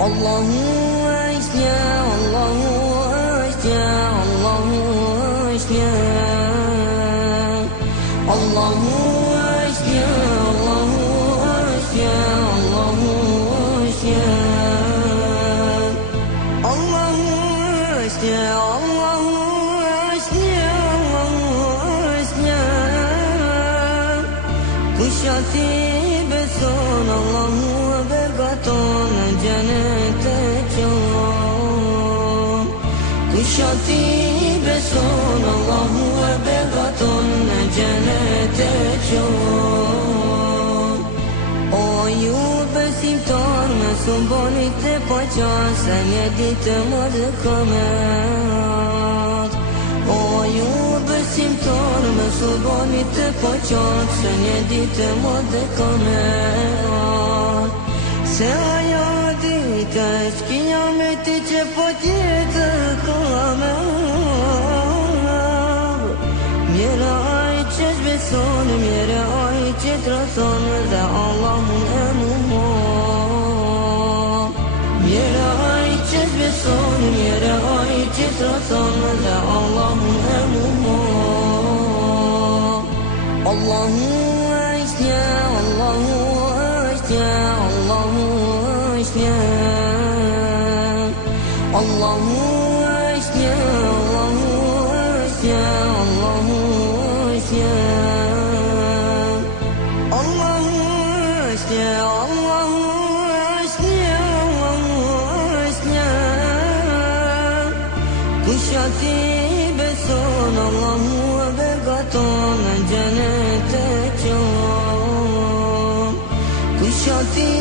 الله أشياء الله أشياء الله أشياء الله أشياء الله أشياء الله أشياء الله أشياء الله أشياء الله أشياء كشتي بسون الله وبركتون جنة جون كشتي بسون الله وبركتون جنة جون أيوب سيمتار مسوبوني تبجاس يدي تمركمات أيوب سيمتار مسوبوني تبجاس يدي تمركمات سيادي كشكي يامتي جفتي تكامل ميرا أي جذب سون ميرا أي جدر سون ذا الله أموم ميرا أي جذب سون ميرا أي جدر سون ذا الله أموم الله أشياء الله أشياء الله أشياء الله أشياء الله أشياء الله أشياء الله أشياء الله أشياء الله أشياء كشتي بسون الله وبركتون جنة جون كشتي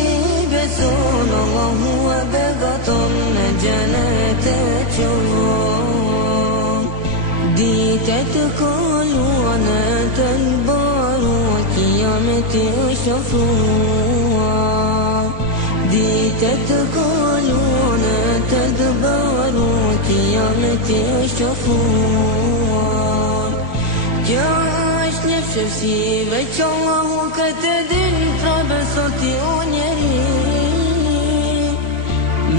بسون الله وبركتون جنة جون ديتت كل وانا تنبار وقيامتي أشفوها ديتت كل وانا تدبر وقيامتي أشفوها جاش نفسي بيت الله كتدين تربصتي ونيري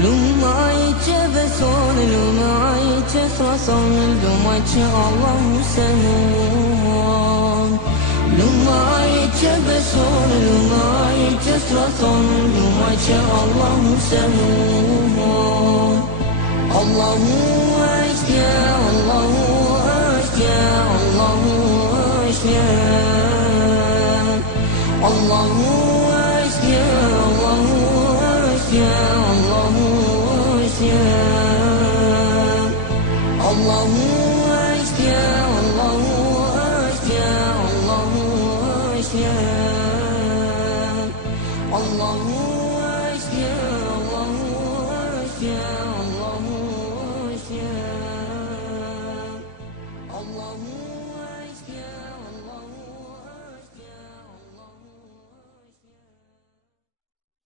لوماي تبسون لوماي تسرسون لوماي الله سنون لوماي تبسون لوماي تسرسون لوماي الله سنون الله أشياء الله أشياء الله أشياء الله أشياء الله أشياء الله أشياء الله أشياء الله أشياء الله أشياء الله أشياء الله أشياء